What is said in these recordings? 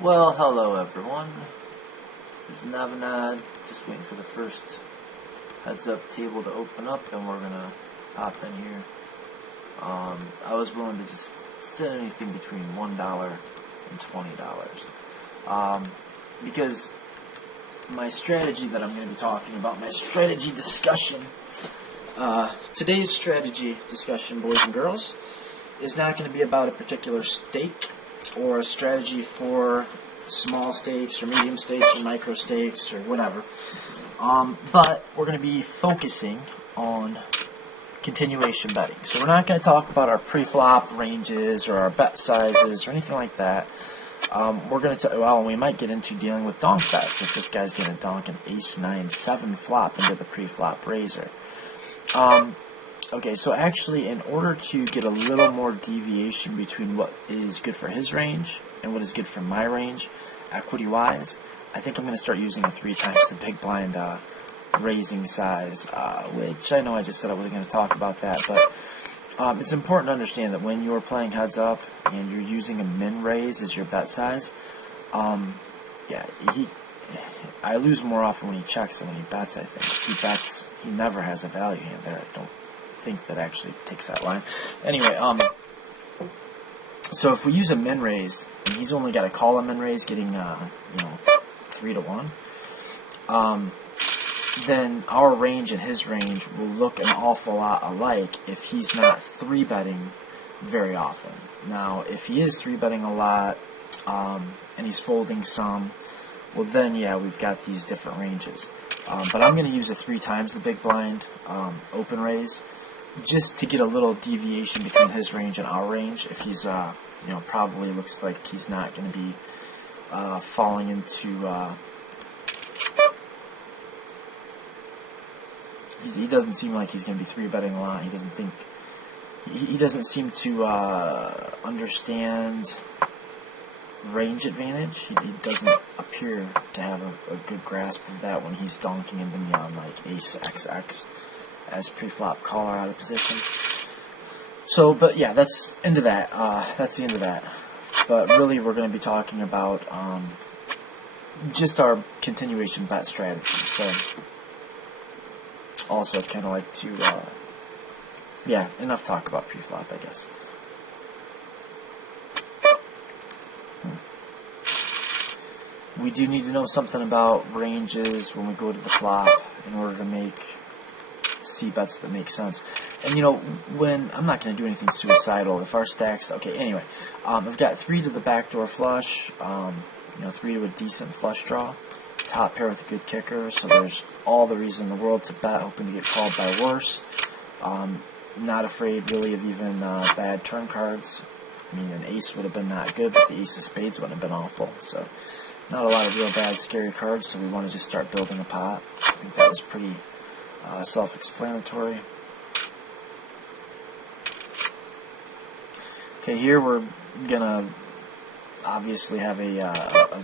Well, hello everyone. This is Navanad, just waiting for the first heads-up table to open up, and we're gonna pop in here. I was willing to just set anything between $1 and $20, because my strategy that I'm going to be talking about, my strategy discussion, today's strategy discussion, boys and girls, is not going to be about a particular stake or a strategy for small stakes or medium stakes or micro stakes or whatever. But we're going to be focusing on continuation betting. So we're not going to talk about our pre-flop ranges or our bet sizes or anything like that. We're going to, well, we might get into dealing with donk bets if this guy's going to donk an ace-9-7 flop into the pre-flop raiser. Okay, so actually, in order to get a little more deviation between what is good for his range and what is good for my range, equity-wise, I think I'm going to start using a 3 times the big blind raising size, which I know I just said I wasn't going to talk about that, but it's important to understand that when you're playing heads up and you're using a min raise as your bet size, I lose more often when he checks than when he bets, I think. If he bets, he never has a value hand there. I don't think that actually takes that line. Anyway, so if we use a min raise, and he's only got to call a min raise, getting 3 to 1, then our range and his range will look an awful lot alike if he's not 3-betting very often. Now, if he is 3-betting a lot, and he's folding some, well then, yeah, we've got these different ranges. But I'm going to use a 3 times the big blind open raise, just to get a little deviation between his range and our range. If he's, probably looks like he's not going to be falling into. He doesn't seem like he's going to be 3-betting a lot. He doesn't think. He doesn't seem to understand range advantage. He doesn't appear to have a good grasp of that when he's donking into me on like ace XX as pre-flop caller out of position. So, but yeah, that's into that. That's the end of that. But really, we're going to be talking about just our continuation bet strategy. So, also, I'd kind of like to, enough talk about pre-flop, I guess. We do need to know something about ranges when we go to the flop in order to make cbets that make sense. And when I'm not going to do anything suicidal, if our stacks, okay, anyway, I've got 3 to the backdoor flush, 3 to a decent flush draw, top pair with a good kicker, so there's all the reason in the world to bet, hoping to get called by worse. Not afraid really of even bad turn cards. I mean, an ace would have been not good, but the ace of spades wouldn't have been awful. So not a lot of real bad, scary cards, so we want to just start building a pot. I think that was pretty self-explanatory. Okay, here we're going to obviously have a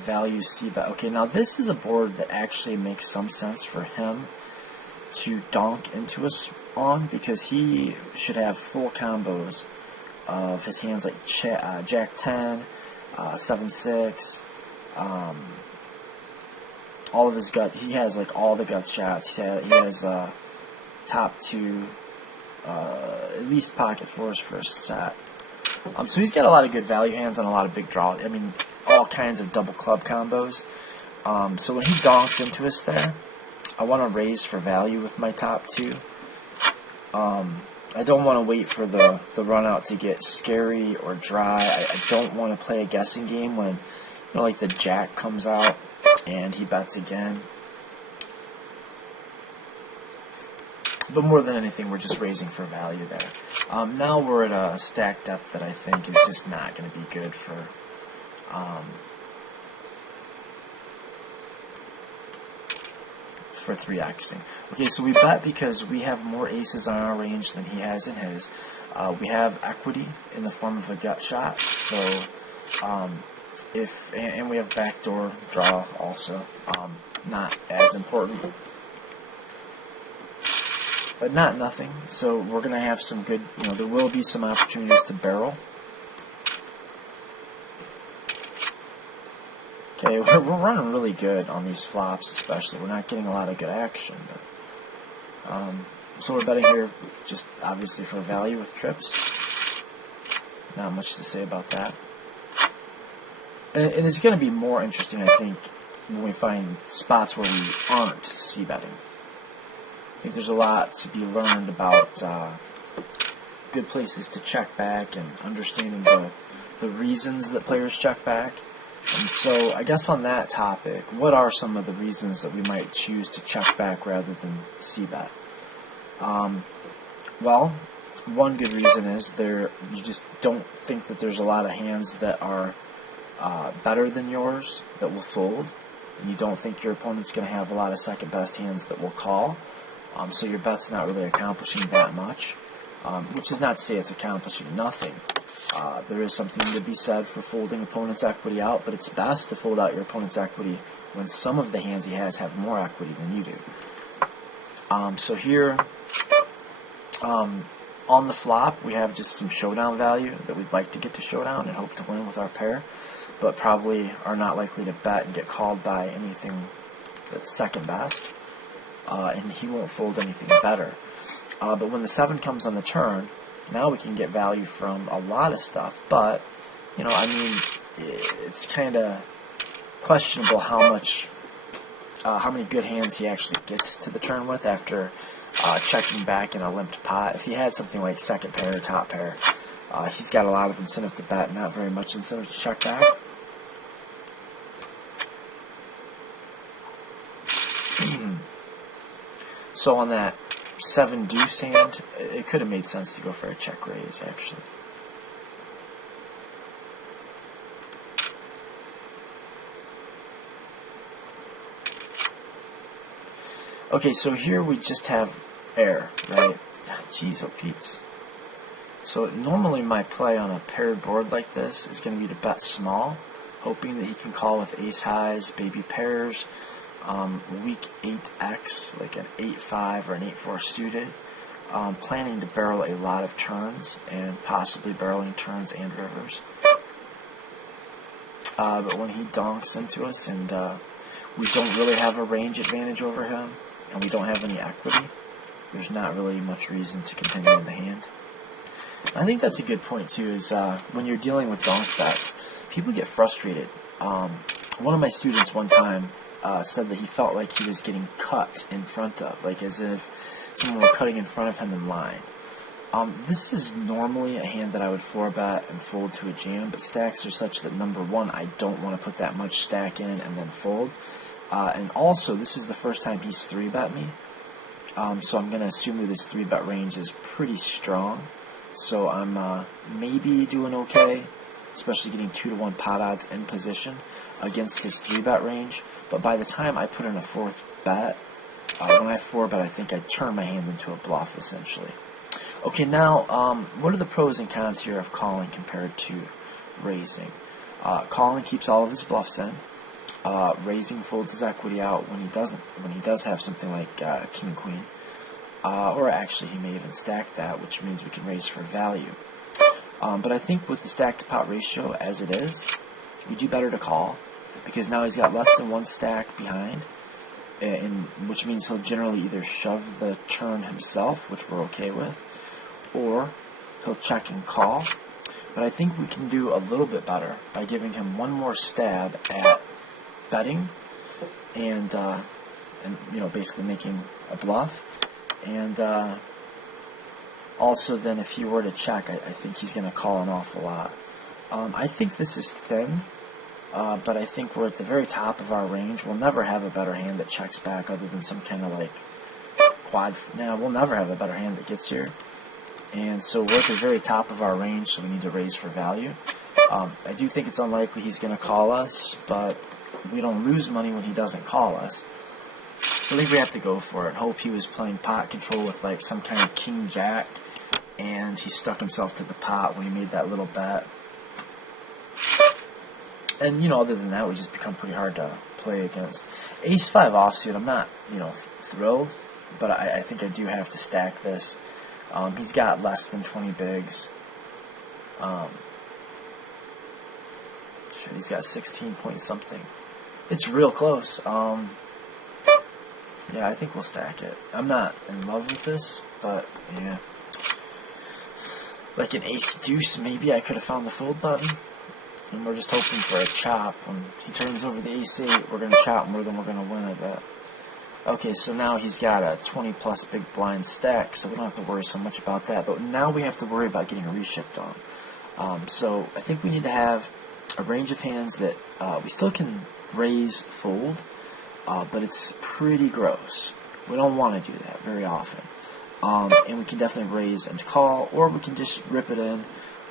value cbet. Okay, now this is a board that actually makes some sense for him to donk into us on, because he should have full combos of his hands like Jack 10, 7-6, all of his gut. He has like all the gut shots. He has top 2, at least pocket 4s for a set. So he's got a lot of good value hands and a lot of big draw. I mean, all kinds of double club combos. So when he donks into us there, I want to raise for value with my top 2. I don't want to wait for the run out to get scary or dry. I don't want to play a guessing game when, like the jack comes out and he bets again. But more than anything, we're just raising for value there. Now we're at a stack depth that I think is just not going to be good for for 3xing. Okay, so we bet because we have more aces on our range than he has in his. We have equity in the form of a gut shot, so and we have backdoor draw also. Not as important, but not nothing. So we're going to have some good, there will be some opportunities to barrel. Okay, we're running really good on these flops, especially. We're not getting a lot of good action. But, so we're betting here just obviously for value with trips. Not much to say about that. And it's going to be more interesting, I think, when we find spots where we aren't c-betting. I think there's a lot to be learned about good places to check back and understanding the reasons that players check back. And so I guess on that topic, what are some of the reasons that we might choose to check back rather than c-bet? Well, one good reason is you just don't think that there's a lot of hands that are better than yours that will fold, and you don't think your opponent's going to have a lot of second best hands that will call, so your bet's not really accomplishing that much, which is not to say it's accomplishing nothing. There is something to be said for folding opponent's equity out, but it's best to fold out your opponent's equity when some of the hands he has have more equity than you do. So here, on the flop, we have just some showdown value that we'd like to get to showdown and hope to win with our pair, but probably are not likely to bet and get called by anything that's second best, and he won't fold anything better. But when the 7 comes on the turn, now we can get value from a lot of stuff, but, I mean, it's kind of questionable how many good hands he actually gets to the turn with after checking back in a limped pot. If he had something like second pair or top pair, he's got a lot of incentive to bet, not very much incentive to check back. So on that 7 deuce hand, it could have made sense to go for a check raise, actually. Okay, so here we just have air, right? Jeez, oh Pete. So normally my play on a paired board like this is going to be to bet small, hoping that he can call with ace highs, baby pairs, weak 8x, like an 8-5 or an 8-4 suited, planning to barrel a lot of turns and possibly barreling turns and rivers. But when he donks into us and we don't really have a range advantage over him and we don't have any equity, there's not really much reason to continue in the hand. I think that's a good point too, is when you're dealing with donk bets, people get frustrated. One of my students one time said that he felt like he was getting cut in front of, like as if someone were cutting in front of him in line. This is normally a hand that I would 4-bet and fold to a jam, but stacks are such that, number one, I don't want to put that much stack in and then fold. And also, this is the first time he's 3-bet me, so I'm going to assume that his 3-bet range is pretty strong. So I'm maybe doing okay, especially getting 2-to-1 pot odds in position against his 3-bet range. But by the time I put in a 4th bet, when I 4-bet, I think I turn my hand into a bluff, essentially. Okay, now, what are the pros and cons here of calling compared to raising? Calling keeps all of his bluffs in. Raising folds his equity out when he does have something like king queen, or actually he may even stack that, which means we can raise for value. But I think with the stack to pot ratio as it is, we do better to call, because now he's got less than 1 stack behind, which means he'll generally either shove the turn himself, which we're okay with, or he'll check and call. But I think we can do a little bit better by giving him one more stab at betting and basically making a bluff. And also then if he were to check, I think he's going to call an awful lot. I think this is thin, but I think we're at the very top of our range. We'll never have a better hand that checks back other than some kind of like quad. Now, we'll never have a better hand that gets here. And so we're at the very top of our range, so we need to raise for value. I do think it's unlikely he's going to call us, but we don't lose money when he doesn't call us. So I think we have to go for it. Hope he was playing pot control with like some kind of king-jack, and he stuck himself to the pot when he made that little bet. And, other than that, we just become pretty hard to play against. Ace-5 offsuit, I'm not, thrilled, but I think I do have to stack this. He's got less than 20 bigs. He's got 16 point something. It's real close. Yeah, I think we'll stack it. I'm not in love with this, but yeah. Like an ace deuce, maybe I could have found the fold button. And we're just hoping for a chop. When he turns over the ace 8, we're going to chop more than we're going to win, I bet. Okay, so now he's got a 20 plus big blind stack, so we don't have to worry so much about that. But now we have to worry about getting a reshipped on. So I think we need to have a range of hands that we still can raise, fold, but it's pretty gross. We don't want to do that very often. And we can definitely raise and call, or we can just rip it in,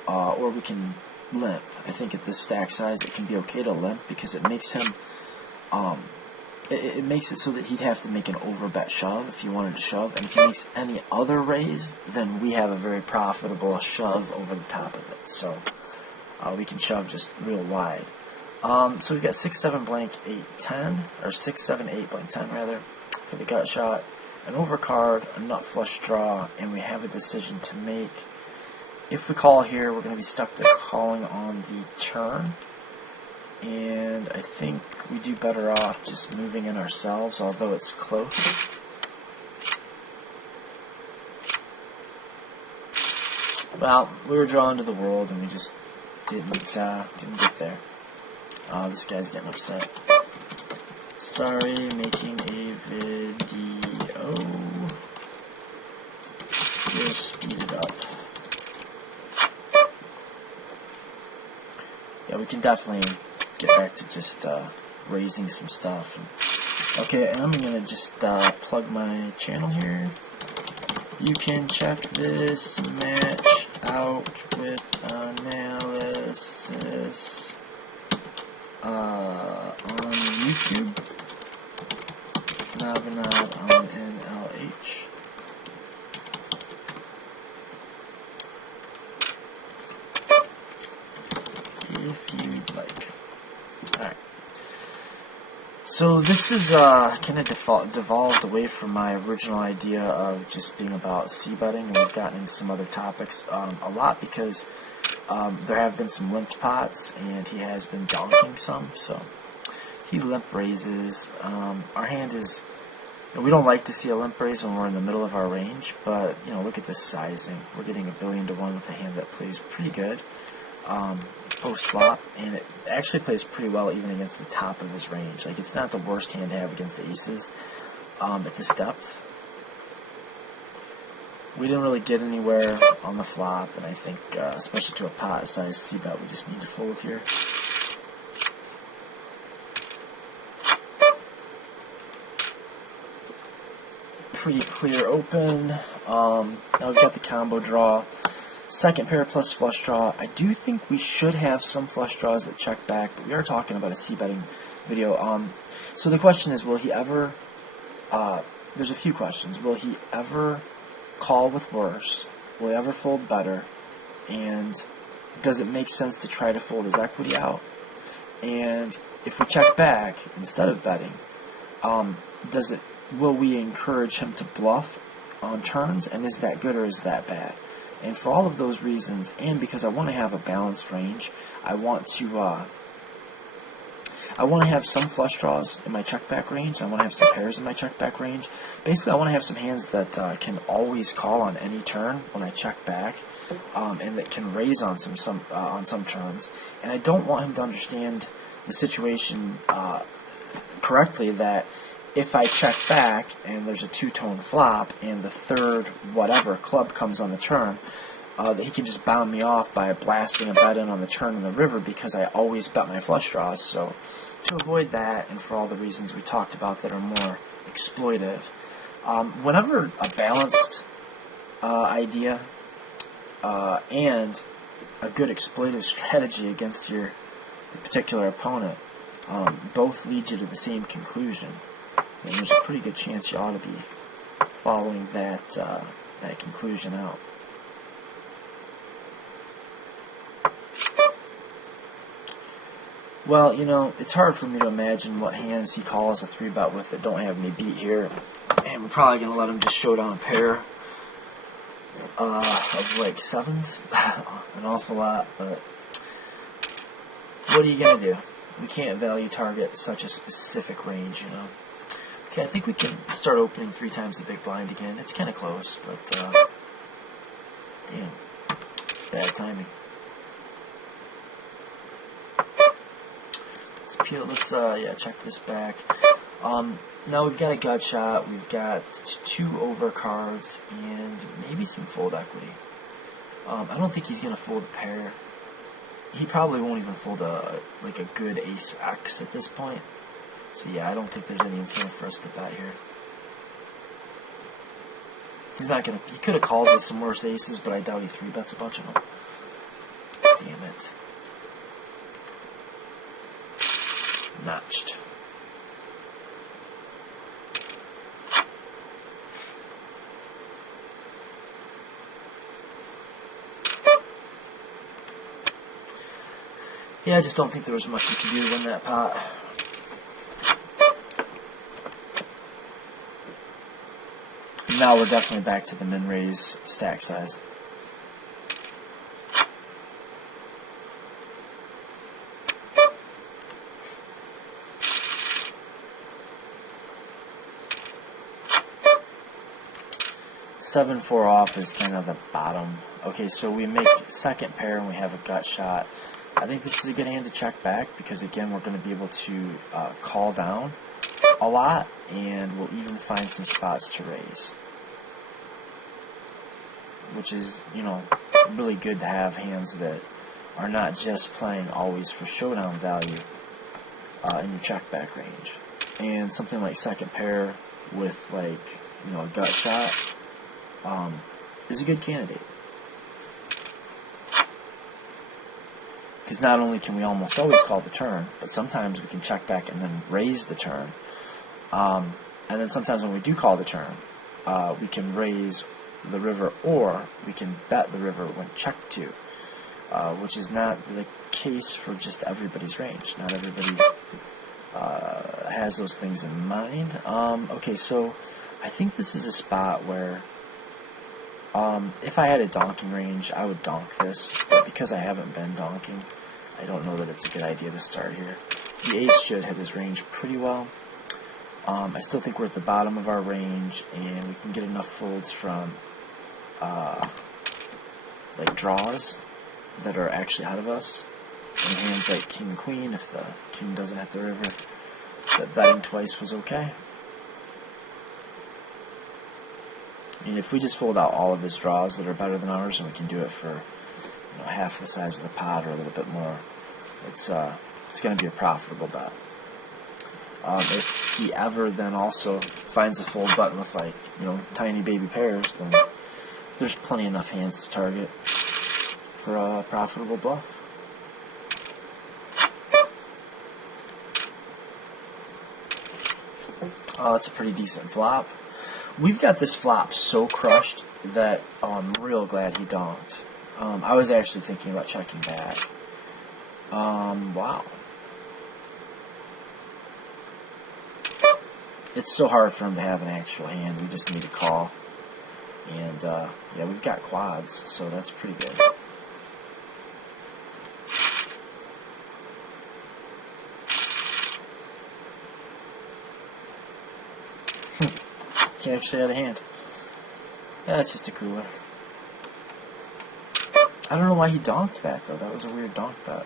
or we can limp. I think at this stack size it can be okay to limp because it makes him, it makes it so that he'd have to make an overbet shove if he wanted to shove, and if he makes any other raise, then we have a very profitable shove over the top of it. So we can shove just real wide. So we've got 6, 7, blank, 8, 10, or 6, 7, 8, blank, 10 rather, for the gut shot, an overcard, a nut flush draw, and we have a decision to make. If we call here, we're going to be stuck to calling on the turn, and I think we do better off just moving in ourselves, although it's close. Well, we were drawn to the world, and we just didn't get there. This guy's getting upset. Sorry, making a video. We'll speed it up. Yeah, we can definitely get back to just raising some stuff. Okay, and I'm going to just plug my channel here. You can check this match out with analysis on YouTube. Navinad on NLH. If you'd like. Alright. So this is kind of devolved away from my original idea of just being about c-betting, and we've gotten into some other topics a lot because there have been some limped pots, and he has been donking some, so he limp raises. Our hand is, we don't like to see a limp raise when we're in the middle of our range, but look at this sizing. We're getting 1,000,000,000 to 1 with a hand that plays pretty good post flop, and it actually plays pretty well even against the top of his range. Like, it's not the worst hand to have against aces at this depth. We didn't really get anywhere on the flop, and I think, especially to a pot size c-bet, we just need to fold here. Pretty clear open. Now we've got the combo draw. Second pair plus flush draw. I do think we should have some flush draws that check back, but we are talking about a c-betting video. So the question is, will he ever, there's a few questions. Will he ever call with worse? Will he ever fold better? And does it make sense to try to fold his equity out? And if we check back instead of betting, will we encourage him to bluff on turns? And is that good or is that bad? And for all of those reasons, and because I want to have a balanced range, I want to have some flush draws in my check back range. I want to have some pairs in my check back range. Basically, I want to have some hands that can always call on any turn when I check back, and that can raise on some turns. And I don't want him to understand the situation correctly, that if I check back and there's a two-tone flop and the third whatever club comes on the turn, that he can just bound me off by blasting a bet in on the turn in the river because I always bet my flush draws. So to avoid that, and for all the reasons we talked about that are more exploitive, whenever a balanced idea and a good exploitive strategy against your particular opponent both lead you to the same conclusion, and there's a pretty good chance you ought to be following that conclusion out. Well, it's hard for me to imagine what hands he calls a 3-bet with that don't have any beat here, and we're probably going to let him just show down a pair of like sevens, an awful lot, but what are you going to do? we can't value target such a specific range, you know. Okay, I think we can start opening 3 times the big blind again. It's kind of close, but damn, bad timing. Let's peel. Let's yeah, check this back. Now we've got a gut shot. We've got 2 overcards and maybe some fold equity. I don't think he's gonna fold a pair. He probably won't even fold like a good ace X at this point. So yeah, I don't think there's any incentive for us to bet here. He's not gonna. He could have called with some worse aces, but I doubt he 3-bets a bunch of them. Damn it. Notched. Yeah, I just don't think there was much we could do to win that pot. Now we're definitely back to the min-raise stack size. (7-4) off is kind of the bottom. Okay, so we make second pair and we have a gut shot. I think this is a good hand to check back because, again, we're going to be able to call down a lot, and we'll even find some spots to raise, which is, you know, really good to have hands that are not just playing always for showdown value in your check back range. And something like second pair with, like, you know, a gut shot is a good candidate. Because not only can we almost always call the turn, but sometimes we can check back and then raise the turn. And then sometimes when we do call the turn, we can raise the river, or we can bet the river when checked to, which is not the case for just everybody's range. Not everybody has those things in mind. Okay, so I think this is a spot where if I had a donking range, I would donk this, but because I haven't been donking, I don't know that it's a good idea to start here. The ace should hit his range pretty well. I still think we're at the bottom of our range, and we can get enough folds from like draws that are actually out of us, and hands like king queen if the king doesn't hit the river, that betting twice was okay. I mean, if we just fold out all of his draws that are better than ours, and we can do it for, you know, half the size of the pot or a little bit more, it's going to be a profitable bet. If he ever then also finds a fold button with, like, you know, tiny baby pairs, then there's plenty enough hands to target for a profitable bluff. Oh, it's a pretty decent flop. We've got this flop so crushed that I'm real glad he donked. I was actually thinking about checking back. Wow. It's so hard for him to have an actual hand. We just need a call. And, yeah, we've got quads, so that's pretty good. He actually had a hand. That's just a cooler. I don't know why he donked that, though. That was a weird donk bet.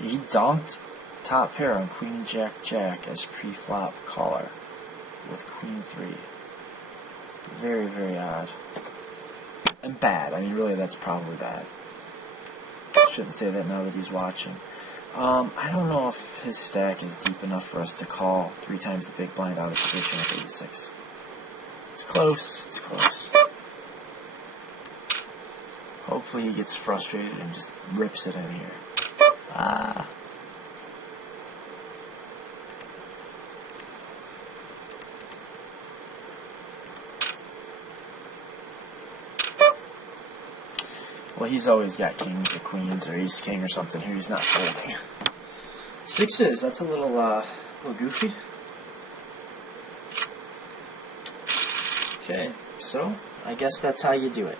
He donked top pair on queen jack jack as pre-flop caller with queen 3. Very, very odd. And bad. I mean, really, that's probably bad. Shouldn't say that now that he's watching. I don't know if his stack is deep enough for us to call 3 times the big blind out of position at 86. It's close. It's close. Hopefully he gets frustrated and just rips it in here. Ah. Well, he's always got kings or queens or ace king or something here he's not folding. Sixes, that's a little goofy. Okay, so I guess that's how you do it.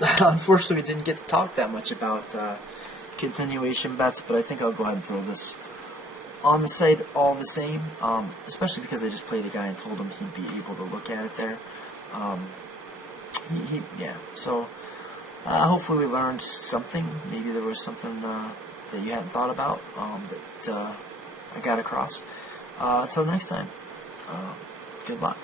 unfortunately, we didn't get to talk that much about continuation bets, but I think I'll go ahead and throw this on the site all the same, especially because I just played a guy and told him he'd be able to look at it there. Yeah, so hopefully we learned something. Maybe there was something that you hadn't thought about that I got across. Until next time, good luck.